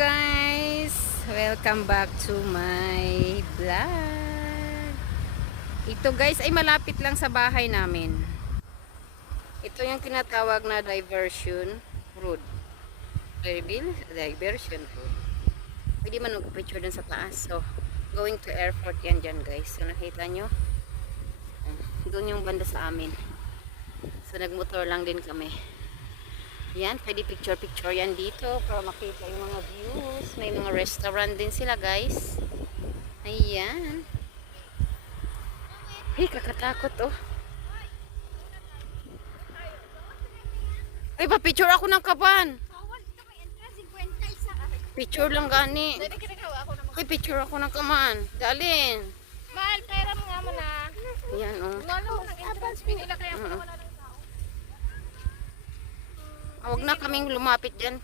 guys! Welcome back to my vlog. Ito guys ay malapit lang sa bahay namin. Ito yung tinatawag na diversion road. Diversion road. Pwede man mag-picture dun sa taas. So, going to airport yan dyan guys. So, nakita nyo? Doon yung banda sa amin. So, nagmotor lang din kami. Yan, pwede picture yan dito para makita yung mga views. May mga restaurant din sila guys. Ayan. Ay, kakatakot oh. Ay, pa-picture ako ng kaban. Picture lang gani. Ay, picture ako ng kaman. Dalin. Mahal, pera mo nga mo na. Ayan oh. Wala mo ng entrance fee nila kaya wala ng tao. Huwag na kaming lumapit dyan.